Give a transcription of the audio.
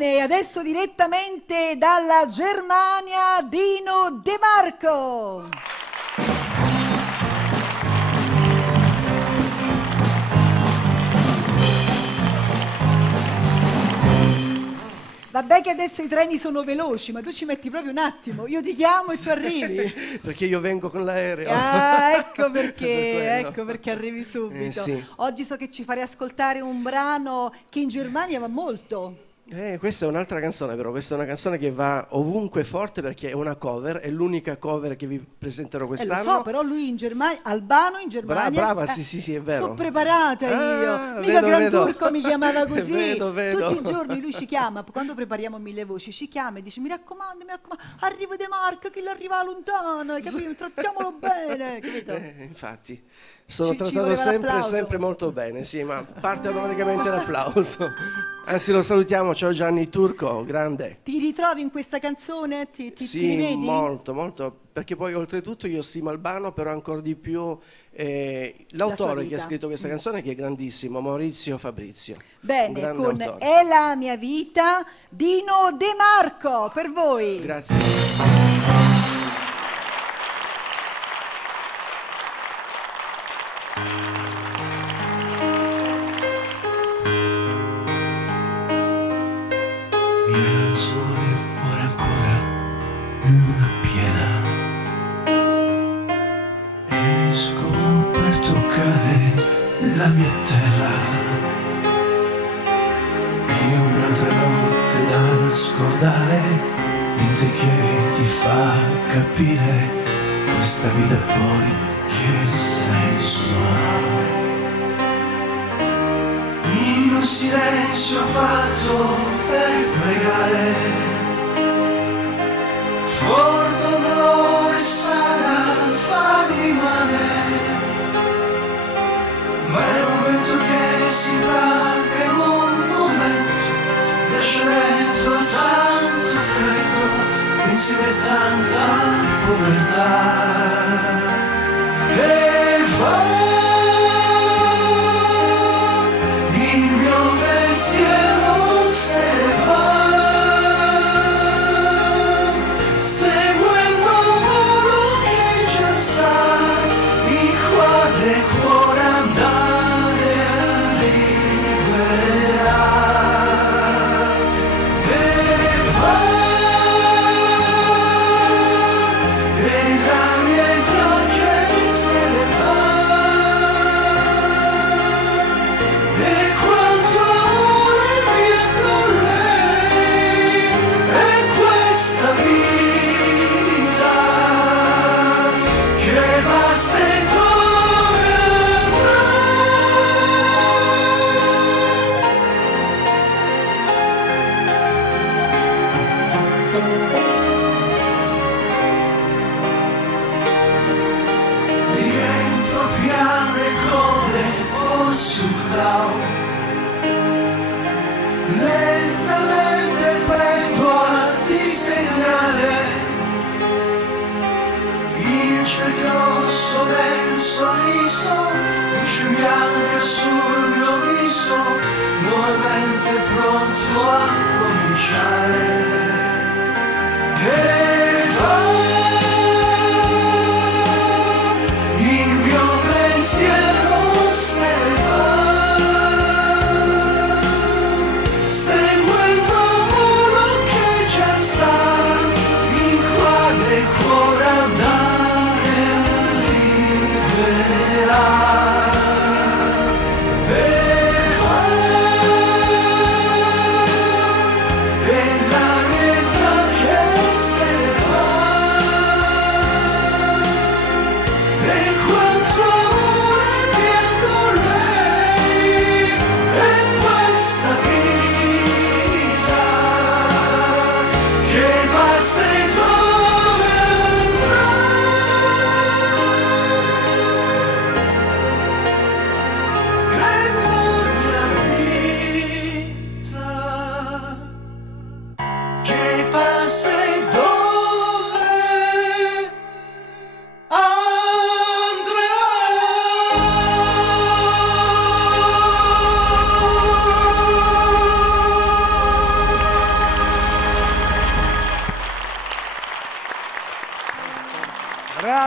Bene, adesso direttamente dalla Germania, Dino De Marco. Vabbè che adesso i treni sono veloci, ma tu ci metti proprio un attimo. Io ti chiamo e tu arrivi. Perché io vengo con l'aereo. Ah, ecco perché arrivi subito. Sì. Oggi so che ci farei ascoltare un brano che in Germania va molto. Questa è un'altra canzone, però questa è una canzone che va ovunque forte perché è una cover, è l'unica cover che vi presenterò quest'anno. Lo so, però lui in Germania, Albano in Germania. Brava, sì, è vero. Sono preparata io. Mica vedo, Gran vedo. Turco mi chiamava così. Vedo. Tutti i giorni lui ci chiama, quando prepariamo Mille Voci, ci chiama e dice mi raccomando, arrivo De Marco, che l'arriva lontano, capito? Trattiamolo bene, capito? Infatti, sono Ci trattato voleva sempre molto bene, sì, ma parte automaticamente l'applauso. Anzi, lo salutiamo, ciao Gianni Turco, grande. Ti ritrovi in questa canzone? Ti Sì, rivedi? molto, perché poi oltretutto io stimo Albano, però ancora di più l'autore che ha scritto questa canzone, che è grandissimo, Maurizio Fabrizio. Bene, con autore. È la mia vita, Dino De Marco, per voi. Grazie. Il sole fuori ancora, luna piena, esco per toccare la mia terra e un'altra notte da scordare, niente che ti fa capire questa vita poi che senso ha. In un silenzio fatto per pregare, forte dolore sana fa rimane, ma è un vento che si placa in un momento, lascia dentro tanto freddo, insieme tanta povertà, e va. Cielo se ne va, seguendo quello che già sa, in quale cuore andare arriverà. E va, e la mia età che se ne va. Questa vita che va se dove rientro piano e come fossi un clown, lentamente prendo a disegnare il cerchioso del sorriso, luce bianca sul mio viso, nuovamente pronto a cominciare. E va, il mio pensiero se ne va. Cuore andare arriverà. E va,